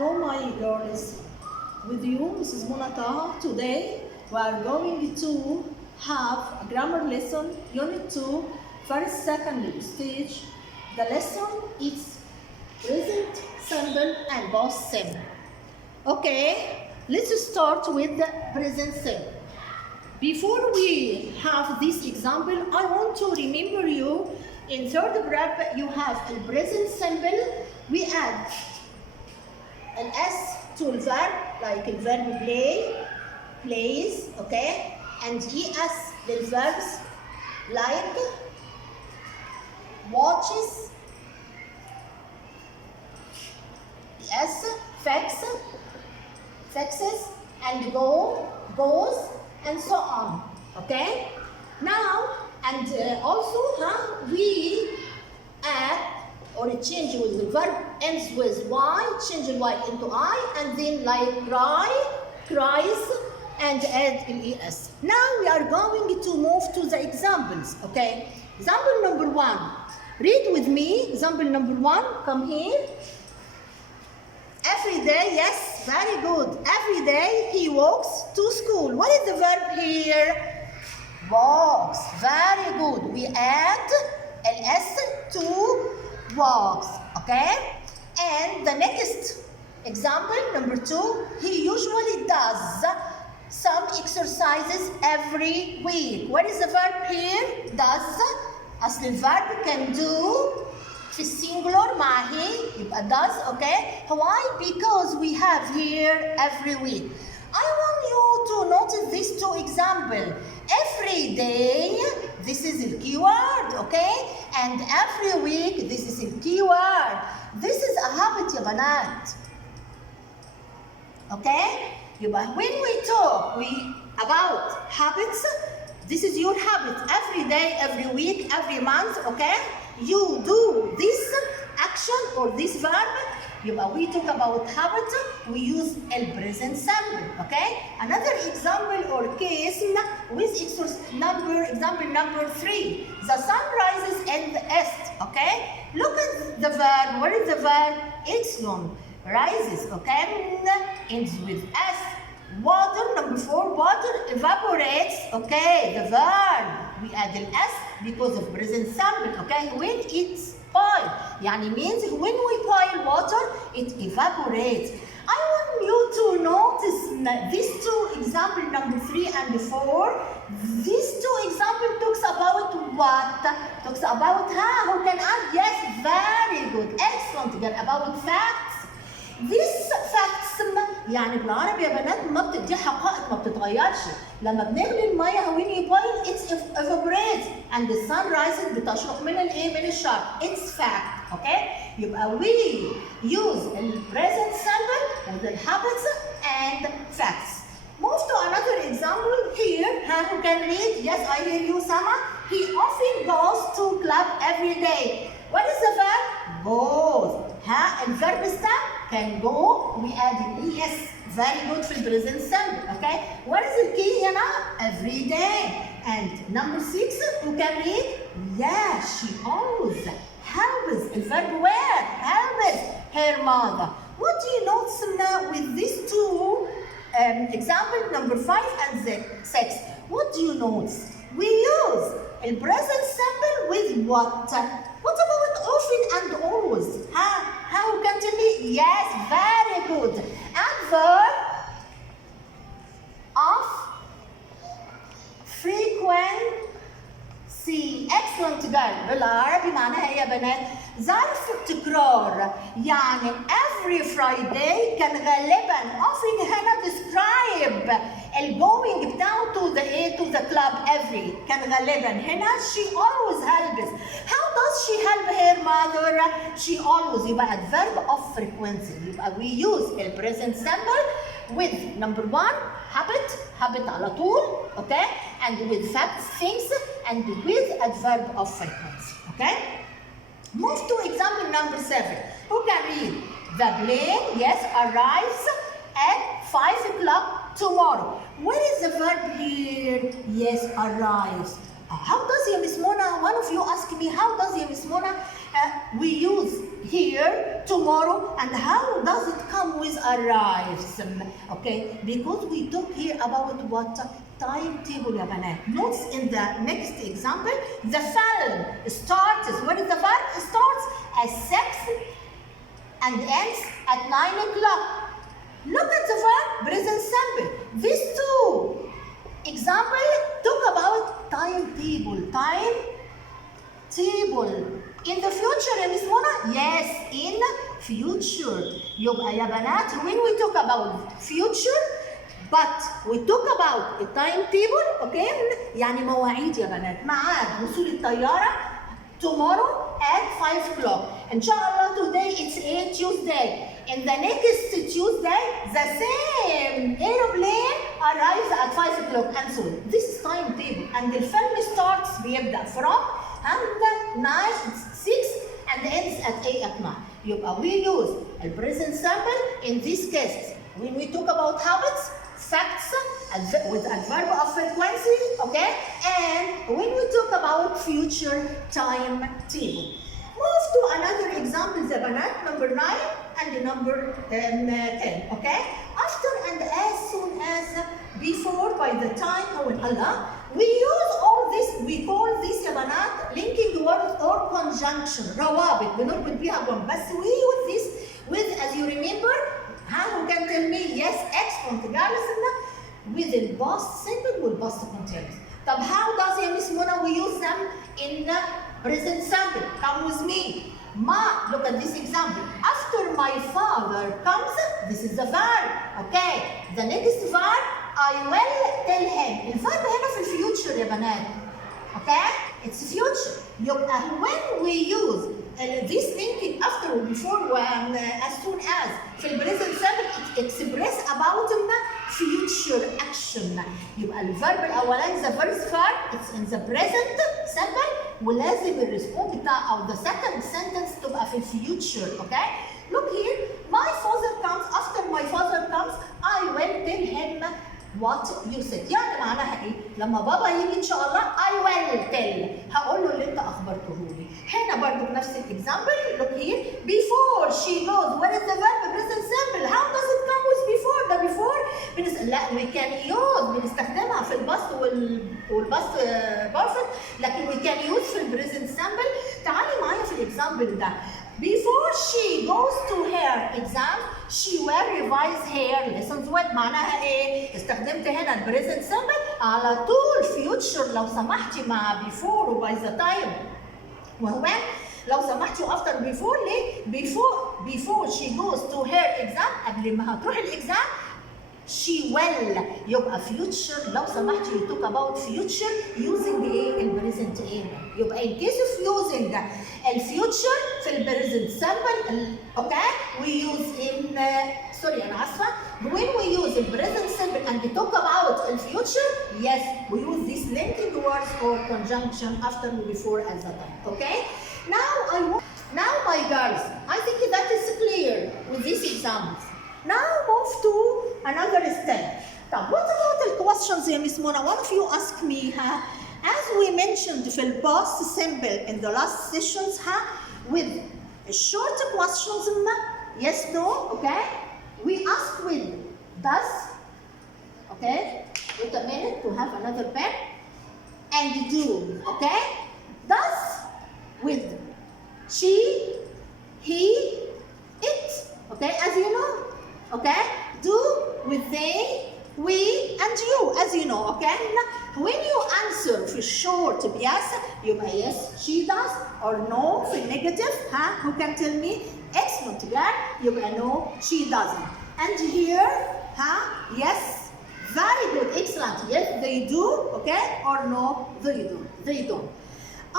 Hello my girls, with you Mrs. Mona Taha. Today we are going to have a grammar lesson, unit 2, first, second stage. The lesson is present simple and past simple. Okay, let's start with the present simple. Before we have this example, I want to remember you in third prep you have the present simple. We add an S to the verb, like the verb play, plays, okay? And ES the verbs like, watches, ES, fixes, and goes, and so on, okay? Now, and also, we add or change with the verb ends with Y, change the Y into I, and then like cries, and add ES. Now we are going to move to the examples, okay? Example number 1. Read with me, example number 1, come here. Every day, yes, very good. Every day he walks to school. What is the verb here? Walks, very good. We add LS to walks, okay? And the next example, number 2, he usually does some exercises every week. What is the verb here? Does. As the verb can do في singular مع he يبقى does, okay? Why? Because we have here every week. I want you to notice these two examples. Every day, this is the keyword, okay? And every week, this is the keyword. This is a habit يا بنات. Okay? يبقى when we talk about habits, this is your habit. Every day, every week, every month, okay? You do this action or this verb. يبقى we talk about habit, we use el present simple, okay? Another example or case with example number 3. The sun rises in the east, okay? Look at the verb. What is the verb? Epsilon. Rises, okay? Ends with S. Water, number 4, water evaporates, okay? The verb. We add an S because of present simple, okay? When it's boil, يعني means when we boil water, it evaporates. I want you to notice these two examples, number 3 and 4. These two examples talks about what? Talks about who can add? Yes, very good, excellent. Get about facts. These facts يعني بالعربي يا بنات ما بتدي حقائق، ما بتتغيرش. لما بنغلي الميه when you boil it evaporates and the sun rises بتشرق من الايه؟ من الشرق. It's fact, okay? يبقى we use the present simple with the habits and facts. Move to another example here. Who can read? Yes, I hear you, Sama. He often goes to club every day. What is the verb? Goes. الverb stem can go. We add an ES. Very good for present simple. Okay. What is the key here now? Every day. And number 6, who can read? Yeah, she always helps. الverb where? Helps her mother. What do you notice now with these two example number 5 and 6? What do you notice? We use a present simple with what? What about often and always? How can tell me? Yes, very good. Adverb of frequency. Excellent girl. بالعربي معناها ايه يا بنات؟ ظرف التكرار. يعني every Friday كان غالبا often هنا describe الgoing بتاعه to the club every. كان غالبا هنا she always helps. How does she help her mother? She always. يبقى adverb of frequency. يبقى we use the present simple with number 1 habit على طول, okay? And with facts, things, and with adverb of frequency, okay? Move to example number 7. Who can read? The plane, yes, arrives at 5 o'clock tomorrow. Where is the verb here? Yes, arrives. How does Miss Mona, one of you asked me, how does Miss Mona we use here tomorrow. And how does it come with arrives? Okay, because we talk here about what timetable يا بنات. Notes in the next example. The film starts. When is the verb? Starts at 6 and ends at 9 o'clock. Look at the verb present simple. These two examples talk about timetable. Timetable. In the future يا مس منى؟ Yes, in future. يبقى يا بنات when we talk about future but we talk about a timetable, okay? يعني مواعيد يا بنات. ميعاد وصول الطيارة tomorrow at 5 o'clock. إن شاء الله today it's a Tuesday. In the next Tuesday the same aeroplane arrives at 5 o'clock and so on. This is timetable. And the film starts بيبدأ from 6 and ends at 8 at night. يبقى we use the present simple in this case when we talk about habits, facts with adverb of frequency, okay? And when we talk about future timetable. Move to another example يا بنات, number 9 and number 10, okay? After and as soon as, before, by the time, أو Allah. We use all this, we call this يا بنات linking words or conjunction, روابط بنربط بيها جمل. بس we use this with, as you remember, who can tell me? Yes, excellent girls, with the past simple والpast continuous. طب how does يا مس منى we use them in present simple? Come with me. Look at this example. After my father comes, this is the verb, okay? The next verb, I will tell him. الفرق هنا في الفيوتشر يا بنات. Okay? It's future. يبقى when we use this thinking after or before as soon as في البريزنت simple it express about future action. يبقى الفيرب الأولاني the first verb it's in the present simple ولازم الريسبونس بتاع أو the second sentence تبقى في الفيوتشر. Okay? Look here. My father comes. After my father comes, I will tell him what you said. يعني معناها ايه؟ لما بابا يجي ان شاء الله I will tell. هقول له اللي انت اخبرته لي. هنا برضه بنفس الاكزامبل. Look here. Before she goes. What is the verb? Present simple. How does it come with before? The before لا we can use بنستخدمها في الباست والباست بيرفكت لكن we can use في البريزنت simple. تعالي معايا في الاكزامبل ده. Before she goes to her exam, she will revise her lessons with. معناها ايه؟ استخدمت هنا البريزنت simple على طول future لو سمحتي مع before و by the time. وهو لو سمحتي after before ليه؟ before she goes to her exam قبل ما هتروح الاكزام she will يبقى future. لو سمحتي you talk about future using ايه؟ البريزنت ايه؟ يبقى in case of using الفيوتشر في البريزنت simple اوكي we use in sorry أنا آسفة when we use the present simple and we talk about the future yes we use this linking words or conjunction after and before as the time. Okay? Now my girls I think that is clear with these examples. Now move to another step. طب what about the questions يا مس منى? One of you asked me as we mentioned في past simple in the last sessions with short questions yes no okay we ask with does okay wait a minute to have another pen and do okay does with she he it okay as you know okay do with they we and you as you know okay when you answer for short yes يبقى yes she does or no for negative who can tell me excellent girl يبقى no she doesn't and here yes very good excellent yes they do okay or no they don't.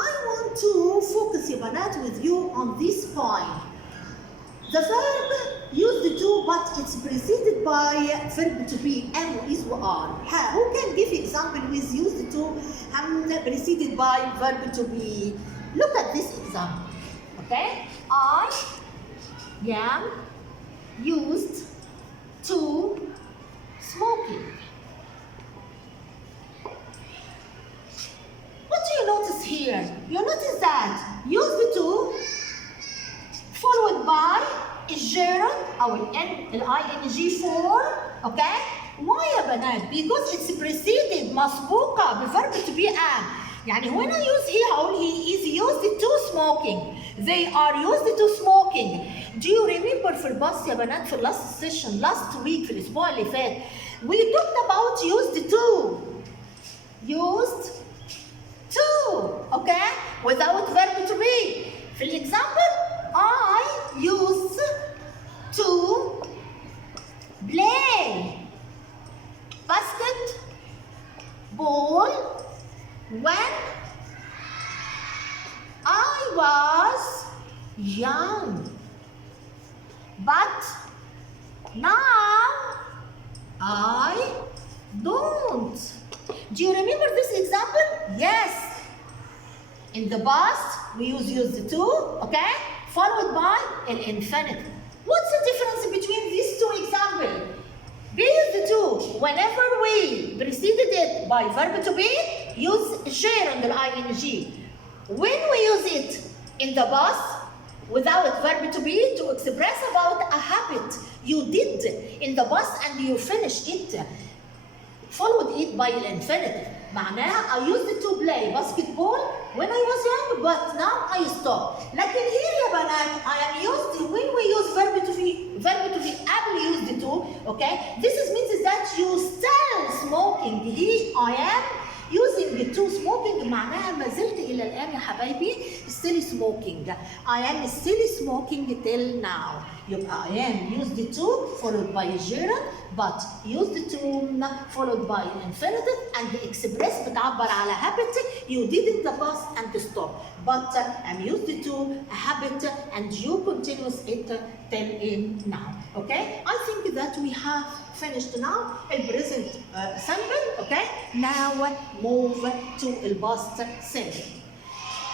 I want to focus يا بنات with you on this point. The verb used to but it's preceded by verb to be am is or are. Who can give example with used to preceded by verb to be? Look at this example. Okay? I am used to smoking. What do you notice here? You notice that used to followed by الجيرند أو ال ING okay? Why يا بنات؟ Because it's preceded مسبوقة بverb to be am. يعني when I use he هقول he is used to smoking. They are used to smoking. Do you remember في الباص يا بنات في last session last week في الأسبوع اللي فات we talked about used to. Used to, okay? Without verb to be. في الexample I used to play basketball when I was young. But now I don't. Do you remember this example? Yes. In the past, we used to, okay? Followed by an infinitive. What's the difference between these two examples? Be used to, whenever we preceded it by verb to be, use share on the ing. When we use it in the past, without verb to be, to express about a habit you did in the past and you finished it, followed it by an infinitive. معناها I used to play basketball when I was young, but now I stop. لكن here يا بنات I am used when we use verb to be able used to, okay? This means that you still smoking. Here I am using to smoking معناها ما زلت إلى الآن يا حبايبي still smoking. I am still smoking till now. يبقى I am used to followed by a gerund, but used to followed by an infinitive and the express بتعبر على habit you did in the past and stop. But I'm used to a habit and you continue it till in now. Okay? I think that we have finished now the present simple. Okay? Now move to the past simple.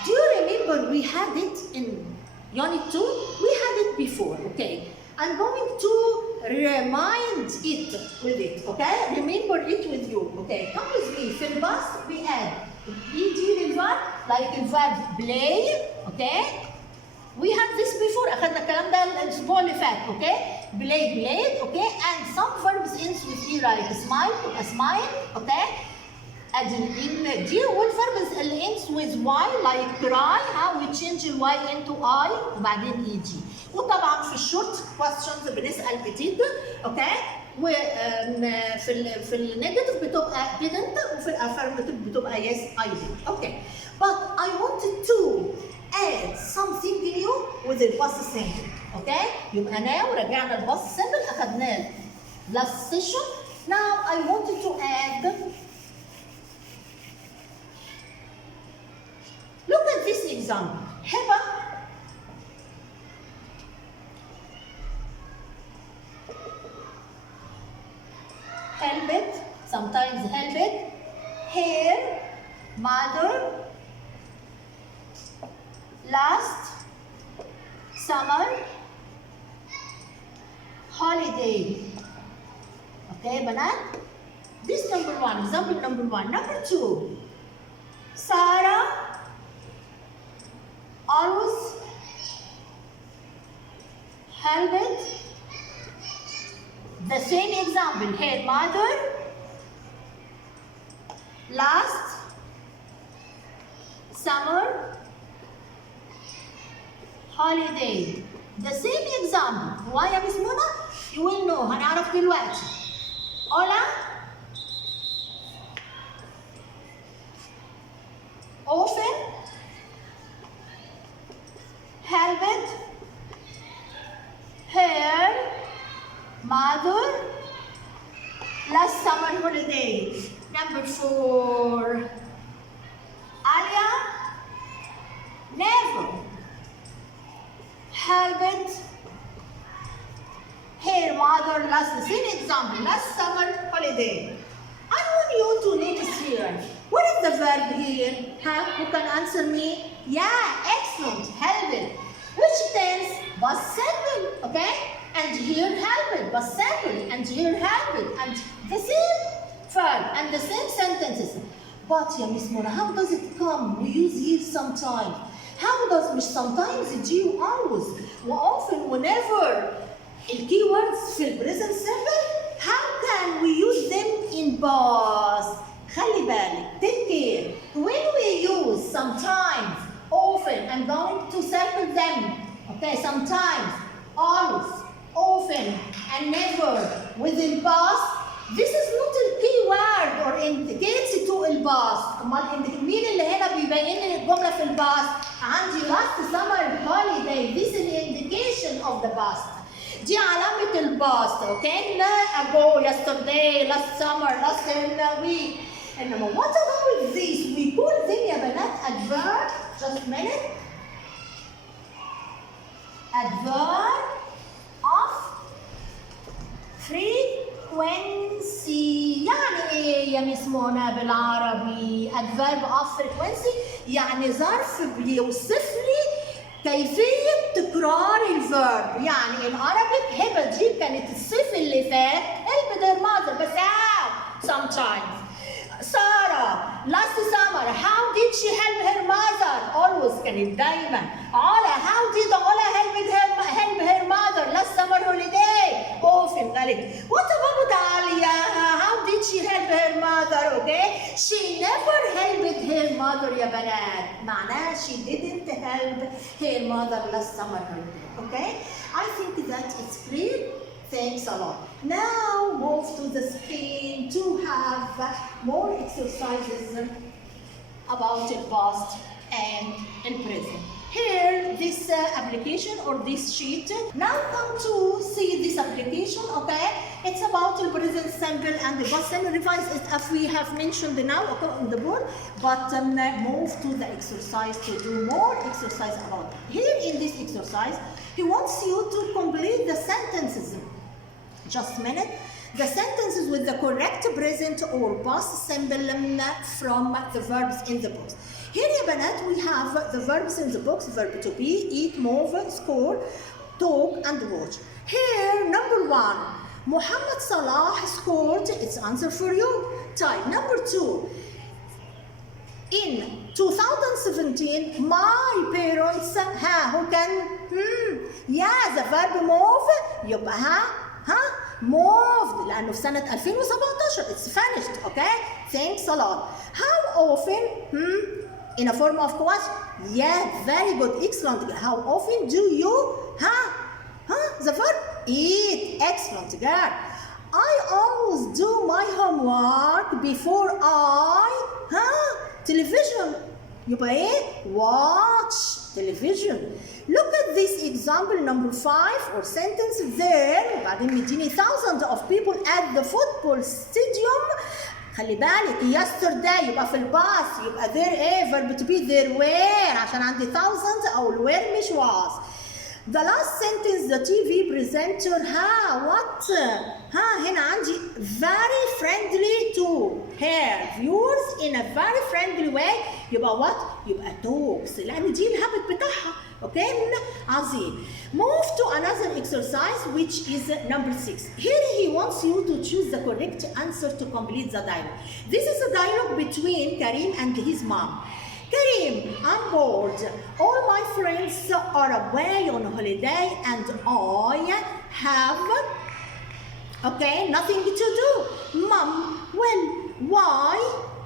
Do you remember we had it in Unit 2? We had it before. Okay? I'm going to remind it with it. Okay? Remember it with you. Okay? Come with me. في الباست we add ed للverb like the verb play. Okay? We had this before. أخذنا الكلام ده الأسبوع اللي فات. Okay? Play played. Okay? And some verbs ends with e like smile تبقى smile. Okay? add in دي والverbs اللي ends with y like cry. We change ال y into I وبعدين ed. وطبعا في الشورت questions بنسأل بديد. اوكي في النيجاتيف بتبقى didn't وفي الافirmative بتبقى yes I did. اوكي but I wanted to add something new with the past simple. اوكي يبقى now رجعنا الباست simple اخذناه last session. Now I wanted to add. Look at this example. هبة helped, sometimes helped, her mother last summer holiday. Okay, بنات? This number one, example number one. Number two, Sarah always helped. The same example, her mother last summer holiday. The same example. Why يا مس منى؟ You will know. هنعرف دلوقتي. Ola often helped her mother last summer holiday. Number four, Alia never helped her mother last, the same example, last summer holiday. I want you to notice here. What is the verb here? Who can answer me? Yeah, excellent, helped. Which tense? Past simple, okay? And here helped, past simple, and here helped, and the same verb and the same sentences. But يا Miss Mona, how does it come? We use here sometimes. How does مش sometimes دي always وoften whenever الكيوردز في البريزنت سمبل how can we use them in past. خلي بالك take care when we use sometimes often I'm going to circle them. Okay, sometimes, always, often, and never within past. This is not a key word or indicates to الباست. امال مين اللي هنا بيبين لي الجمله في الباست؟ عندي last summer holiday. This is the indication of the past. دي علامه الباست. Okay, ago, yesterday, last summer, last week. انما what about this? We call them يا بنات adverb. Just a minute. Adverb of frequency. يعني ايه يا مس منى بالعربي؟ adverb of frequency يعني ظرف بيوصف لي كيفية تكرار الفيرب. يعني in Arabic هبة دي كانت الصيف اللي فات helped her mother بس how? Sometimes. Sarah last summer how did she help her mother? Always كانت دايما. Ola how did Ola help her mother last summer holiday? Often قالت. What about Alia? How did she help her mother? Okay, she never helped her mother يا بنات. معناها she didn't help her mother last summer holiday. Okay, I think that it's clear. Thanks a lot. Now move to the screen to have more exercises about the past and the present. Here, this application or this sheet. Now come to see this application, okay? It's about the present simple and the past simple. Revise it as we have mentioned now on the board, but move to the exercise to do more exercise about it. Here in this exercise, he wants you to complete the sentences. Just a minute. The sentences with the correct present or past simple from the verbs in the box. Here يا بنات we have the verbs in the box. Verb to be, eat, move, score, talk and watch. Here number 1, Muhammad Salah scored. It's answer for you. Type number 2. In 2017 my parents who can yeah the verb move يبقى moved لأنه في سنة 2017 it's finished. Okay, thanks a lot. How often in a form of question. Yeah, very good, excellent. How often do you the verb eat. Excellent girl. I always do my homework before I television. يبقى ايه؟ watch television. Look at this example number 5 or sentence there. وبعدين مديني thousands of people at the football stadium. خلي بالك yesterday يبقى في الباس يبقى there ايه verb to be there were عشان عندي thousands او were مش was. The last sentence the TV presenter what هنا عندي very friendly to her viewers in a very friendly way يبقى what يبقى talks لأن دي الهابت بتاعها. Okay, عظيم. Move to another exercise which is number 6. Here he wants you to choose the correct answer to complete the dialogue. This is a dialogue between Karim and his mom. Karim, I'm bored. All my friends are away on holiday and I have nothing to do. Mom, well, why?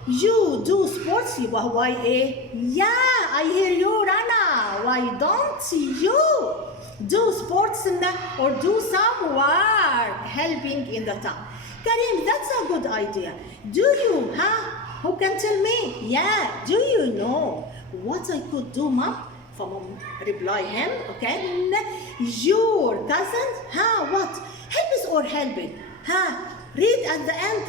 You do sports. يبقى why ايه؟ Yeah, I hear you, Rana. Why don't you do sports or do some work helping in the town? Karim, that's a good idea. Do you, Who can tell me? Yeah, do you know what I could do, Mom? Mom reply him, okay? Your cousin, what? Help us or help it? Read at the end,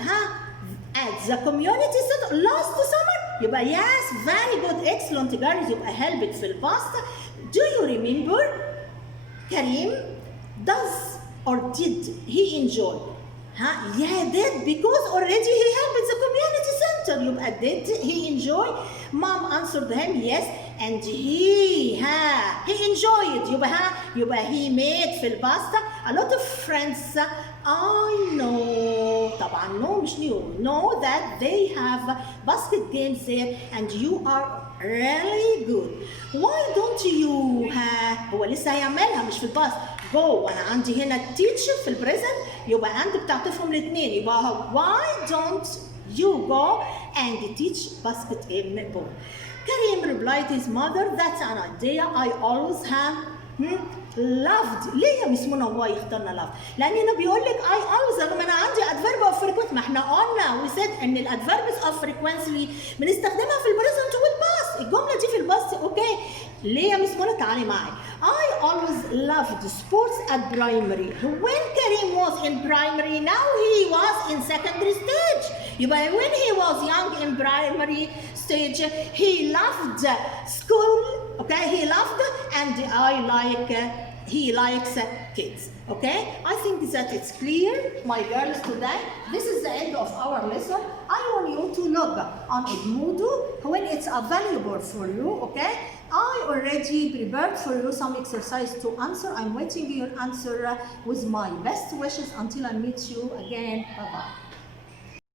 at the community center last summer. يبقى yes, very good, excellent girls. يبقى help it في الباست. Do you remember? Karim, does or did he enjoy? Yeah, did because already he helped the community center. يبقى did he enjoy? Mom answered him yes, and he enjoyed. يبقى he made في الباستا a lot of friends. I know طبعا no مش new know that they have basket games there and you are really good. Why don't you هو لسه هيعملها مش في الباست. go وانا عندي هنا teach في البريزنت يبقى and بتعطفهم الاثنين يبقى why don't you go and teach basketball. Karim replied to his mother, that's an idea I always have loved. ليه يا مس منى واي اخترنا loved؟ لأن هنا بيقول لك I always رغم أنا عندي adverb of frequency. ما احنا قلنا we said إن الadverbs of frequency بنستخدمها في البريزنت والباست. الجملة دي في الباست أوكي. ليه يا مس منى؟ تعالي معي. I always loved sports at primary. When Karim was in primary, now he was in secondary stage. يبقى when he was young in primary stage, he loved school. Okay, he loved and he likes kids. Okay, I think that it's clear, my girls, today. This is the end of our lesson. I want you to look on Edmodo when it's available for you. Okay, I already prepared for you some exercise to answer. I'm waiting your answer with my best wishes until I meet you again. Bye bye.